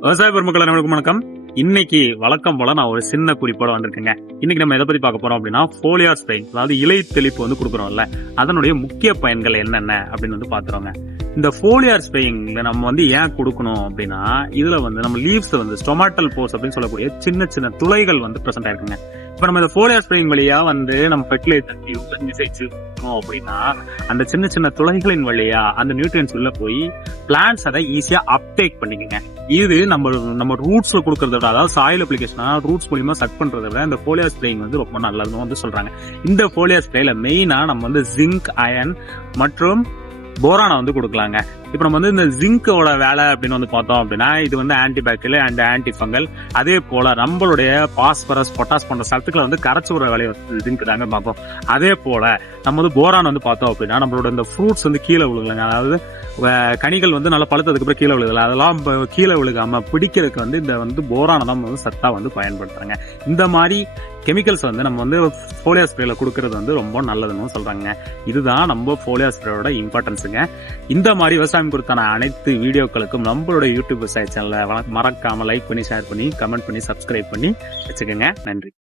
விவசாய பெருமக்கள் அனைவருக்கும் வணக்கம். இன்னைக்கு வழக்கம் போல நான் ஒரு சின்ன குறிப்போட வந்திருக்கேங்க. இன்னைக்கு நம்ம எதை பத்தி பார்க்க போறோம் அப்படின்னா போலியா ஸ்பெயின் அதாவது இலை தெளிப்பு வந்து கொடுக்குறோம்ல. அதனுடைய முக்கிய பயன்கள் என்னென்ன அப்படின்னு வந்து பாத்துறோங்க இந்த ஃபோலியார் ஸ்ப்ரேயிங்ல நம்ம வந்து ஏன் கொடுக்கணும் அப்படின்னா இதுல வந்து நம்ம லீவ்ஸ் வந்து ஸ்டொமாட்டல் போர்ஸ் அப்படின்னு சொல்லக்கூடிய சின்ன சின்ன துளைகள் வந்து பிரசன்ட் ஆயிருக்குங்க. இப்ப நம்ம இந்த ஃபோலியார் ஸ்ப்ரேயிங் வழியா வந்து நம்ம ஃபெர்டிலைசர் அப்படின்னா அந்த சின்ன சின்ன துளைகளின் வழியா அந்த நியூட்ரியன்ஸ் உள்ள போய் பிளான்ஸ் அதை ஈஸியா அப்டேக் பண்ணிக்கங்க. இது நம்ம நம்ம ரூட்ஸ்ல கொடுக்கறத விட அதாவது சாயில் அப்ளிகேஷனா ரூட்ஸ் மூலியமா சட் பண்றதை விட இந்த ஃபோலியா ஸ்ப்ரேயிங் வந்து ரொம்ப நல்லதுன்னு வந்து சொல்றாங்க. இந்த ஃபோலியா ஸ்ப்ரேல மெயினா நம்ம வந்து ஜிங்க் அயன் மற்றும் போரானை வந்து கொடுக்கலாங்க. இப்போ நம்ம வந்து இந்த ஜிங்கோட வேலை அப்படின்னு வந்து பார்த்தோம் அப்படின்னா இது வந்து ஆன்டி அண்ட் ஆன்டி ஃபங்கல் அதே போல நம்மளுடைய பாஸ்பரஸ் பொட்டாஸ் போன்ற சத்துக்களை வந்து கரைச்சி விடுற வேலையை ஜிங்க் தாங்க பார்ப்போம். அதே போல நம்ம வந்து போரான் வந்து பார்த்தோம் அப்படின்னா நம்மளோட இந்த ஃப்ரூட்ஸ் வந்து கீழே விழுகலைங்க. அதாவது கனிகள் வந்து நல்லா பழுத்ததுக்கு அப்புறம் கீழே விழுகல. அதெல்லாம் கீழே விழுகாம பிடிக்கிறதுக்கு வந்து இந்த வந்து போரானை தான் வந்து சத்தா வந்து பயன்படுத்துறாங்க. இந்த மாதிரி கெமிக்கல்ஸ் வந்து நம்ம வந்து ஃபோலியா ஸ்ப்ரேல கொடுக்கறது வந்து ரொம்ப நல்லதுன்னு சொல்றாங்க. இதுதான் நம்ம ஃபோலியா ஸ்ப்ரேயோட இம்பார்ட்டன்ஸுங்க இந்த மாதிரி விவசாயம் குறித்தான அனைத்து வீடியோக்களுக்கும் நம்மளோட யூடியூப் விவசாய சேனலை மறக்காம லைக் பண்ணி ஷேர் பண்ணி கமெண்ட் பண்ணி சப்ஸ்கிரைப் பண்ணி வச்சுக்கோங்க. நன்றி.